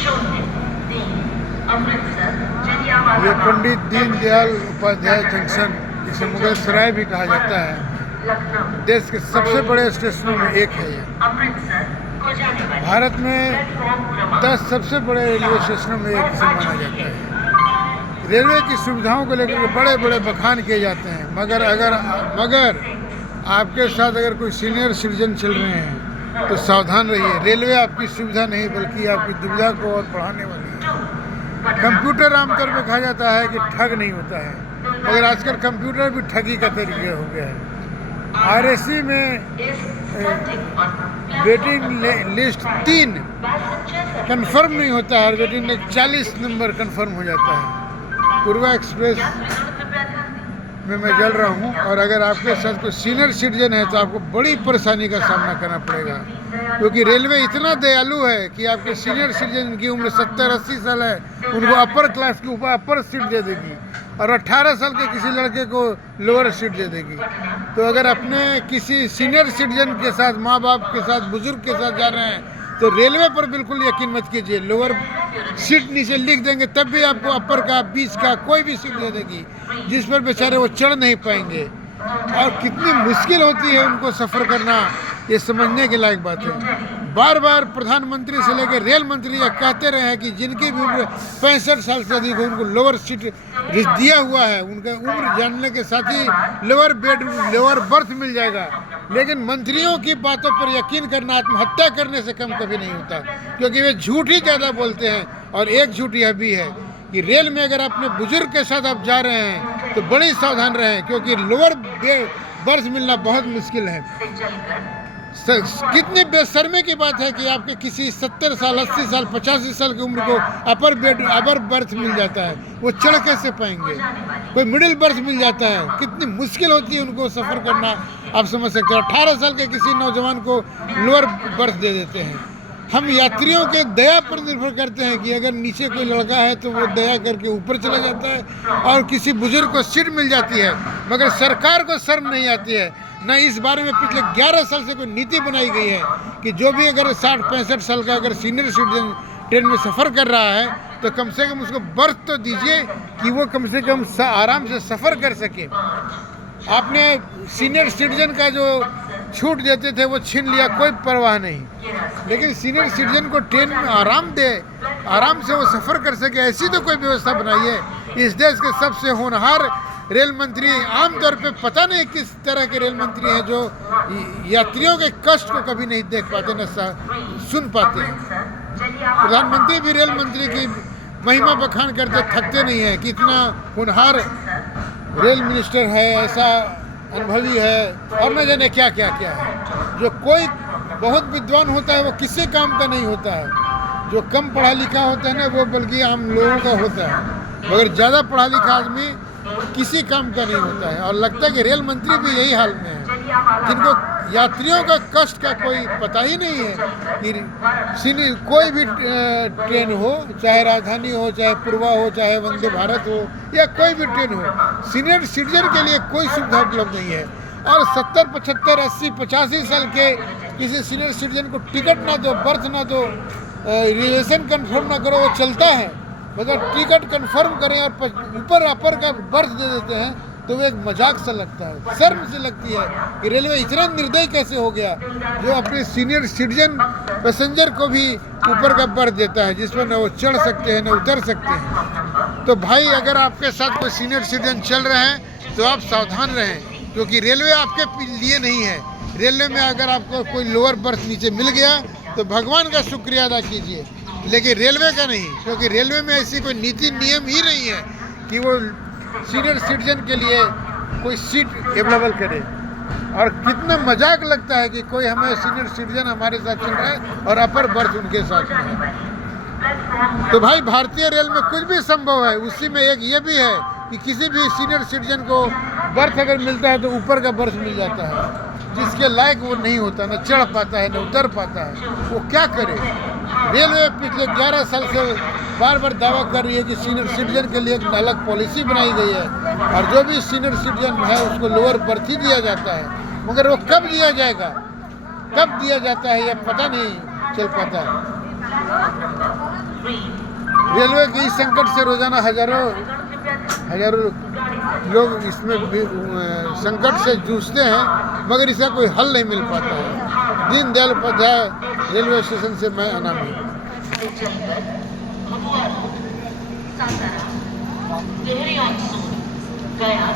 ये पंडित दीनदयाल उपाध्याय जंक्शन, जिसे मुगल सराय भी कहा जाता है, देश के सबसे बड़े स्टेशनों में एक है। ये भारत में 10 सबसे बड़े रेलवे स्टेशनों में एक से माना जाता है। रेलवे की सुविधाओं को लेकर बड़े बड़े बखान किए जाते हैं, मगर आपके साथ अगर कोई सीनियर सिटीजन चल रहे हैं तो सावधान रहिए। रेलवे आपकी सुविधा नहीं बल्कि आपकी दुविधा को और बढ़ाने वाली है। कंप्यूटर आमतौर पर कहा जाता है कि ठग नहीं होता है, मगर आजकल कंप्यूटर भी ठगी का तरीका हो गया है। RSC में वेटिंग लिस्ट 3 कंफर्म नहीं होता है और वेटिंग में 40 नंबर कंफर्म हो जाता है। पूर्वा एक्सप्रेस में मैं चल रहा हूँ और अगर आपके साथ कोई सीनियर सिटीजन है तो आपको बड़ी परेशानी का सामना करना पड़ेगा, क्योंकि रेलवे इतना दयालु है कि आपके सीनियर सिटीजन की उम्र 70-80 साल है, उनको अपर क्लास के ऊपर अपर सीट दे देगी और 18 साल के किसी लड़के को लोअर सीट दे देगी। तो अगर अपने किसी सीनियर सिटीजन के साथ, माँ बाप के साथ, बुजुर्ग के साथ जा रहे हैं तो रेलवे पर बिल्कुल यकीन मत कीजिए। लोअर सीट नीचे लिख देंगे तब भी आपको अपर का, बीच का कोई भी सीट दे देगी, जिस पर बेचारे वो चढ़ नहीं पाएंगे। और कितनी मुश्किल होती है उनको सफ़र करना, ये समझने के लायक बात है। बार बार प्रधानमंत्री से लेकर रेल मंत्री यह कहते रहे हैं कि जिनकी भी उम्र 65 साल से अधिक है उनको लोअर सीट दिया हुआ है, उनका उम्र जानने के साथ ही लोअर बर्थ मिल जाएगा। लेकिन मंत्रियों की बातों पर यकीन करना आत्महत्या करने से कम कभी नहीं होता, क्योंकि वे झूठ ही ज़्यादा बोलते हैं। और एक झूठ यह भी है कि रेल में अगर अपने बुजुर्ग के साथ आप जा रहे हैं तो बड़ी सावधान रहें, क्योंकि लोअर बर्थ मिलना बहुत मुश्किल है। कितनी बेशर्मी की बात है कि आपके किसी 70 साल, 80 साल, 85 साल की उम्र को अपर बर्थ मिल जाता है, वो चढ़ कैसे पाएंगे। कोई मिडिल बर्थ मिल जाता है, कितनी मुश्किल होती है उनको सफ़र करना, आप समझ सकते हो। 18 साल के किसी नौजवान को लोअर बर्थ दे देते हैं। हम यात्रियों के दया पर निर्भर करते हैं कि अगर नीचे कोई लड़का है तो वो दया करके ऊपर चला जाता है और किसी बुजुर्ग को सीट मिल जाती है, मगर सरकार को शर्म नहीं आती है। न इस बारे में पिछले 11 साल से कोई नीति बनाई गई है कि जो भी अगर 60-65 साल का अगर सीनियर सिटीजन ट्रेन में सफ़र कर रहा है तो कम से कम उसको बर्थ तो दीजिए कि वो कम से कम आराम से सफ़र कर सके। आपने सीनियर सिटीजन का जो छूट देते थे वो छीन लिया, कोई परवाह नहीं। लेकिन सीनियर सिटीजन को ट्रेन में आराम से वो सफ़र कर सके, ऐसी तो कोई व्यवस्था बनाइए। इस देश के सबसे होनहार रेल मंत्री, आमतौर पे पता नहीं किस तरह के रेल मंत्री हैं जो यात्रियों के कष्ट को कभी नहीं देख पाते, न सुन पाते हैं। प्रधानमंत्री भी रेल मंत्री की महिमा बखान करते थकते नहीं है कि इतना होनहार रेल मिनिस्टर है, ऐसा अनुभवी है और न जाने क्या क्या क्या है। जो कोई बहुत विद्वान होता है वो किसी काम का नहीं होता है। जो कम पढ़ा लिखा होता है ना वो बल्कि आम लोगों का होता है, मगर ज़्यादा पढ़ा लिखा आदमी किसी काम का नहीं होता है। और लगता है कि रेल मंत्री भी यही हाल में है, जिनको यात्रियों का कष्ट का कोई पता ही नहीं है कि कोई भी ट्रेन हो, चाहे राजधानी हो, चाहे पूर्वा हो, चाहे वंदे भारत हो या कोई भी ट्रेन हो, सीनियर सिटीजन के लिए कोई सुविधा उपलब्ध नहीं है। और 70, 75, 80, 85 साल के किसी सीनियर सिटीजन को टिकट ना दो, बर्थ ना दो, रिजर्वेशन कंफर्म ना करो, वो चलता है। मगर टिकट कंफर्म करें और ऊपर अपर का बर्थ दे देते हैं तो वो एक मजाक सा लगता है, शर्म से लगती है कि रेलवे इतना निर्दयी कैसे हो गया जो अपने सीनियर सिटीजन पैसेंजर को भी ऊपर का बर्थ देता है, जिस पर न वो चढ़ सकते हैं न उतर सकते हैं। तो भाई, अगर आपके साथ कोई सीनियर सिटीजन चल रहे हैं तो आप सावधान रहें, क्योंकि रेलवे आपके लिए नहीं है। रेलवे में अगर आपको कोई लोअर बर्थ नीचे मिल गया तो भगवान का शुक्रिया अदा कीजिए, लेकिन रेलवे का नहीं, क्योंकि रेलवे में ऐसी कोई नीति नियम ही नहीं है कि वो सीनियर सिटीजन के लिए कोई सीट अवेलेबल करे। और कितना मजाक लगता है कि कोई हमें सीनियर सिटीजन हमारे साथ चल रहा है और अपर बर्थ उनके साथ में है। तो भाई, भारतीय रेल में कुछ भी संभव है। उसी में एक ये भी है कि किसी भी सीनियर सिटीजन को बर्थ अगर मिलता है तो ऊपर का बर्थ मिल जाता है, जिसके लायक वो नहीं होता, न चढ़ पाता है न उतर पाता है, वो क्या करे। रेलवे पिछले 11 साल से बार बार दावा कर रही है कि सीनियर सिटीजन के लिए एक अलग पॉलिसी बनाई गई है और जो भी सीनियर सिटीजन है उसको लोअर बर्थ ही दिया जाता है, मगर वो कब दिया जाएगा, कब दिया जाता है, यह पता नहीं चल पाता है। रेलवे के इस संकट से रोजाना हजारों लोग इसमें संकट से जूझते हैं, मगर इसका कोई हल नहीं मिल पाता है। दीनदयाल उपाध्याय रेलवे स्टेशन से मैं अनामी। सातारा, देहरी ऑन सोन, गया।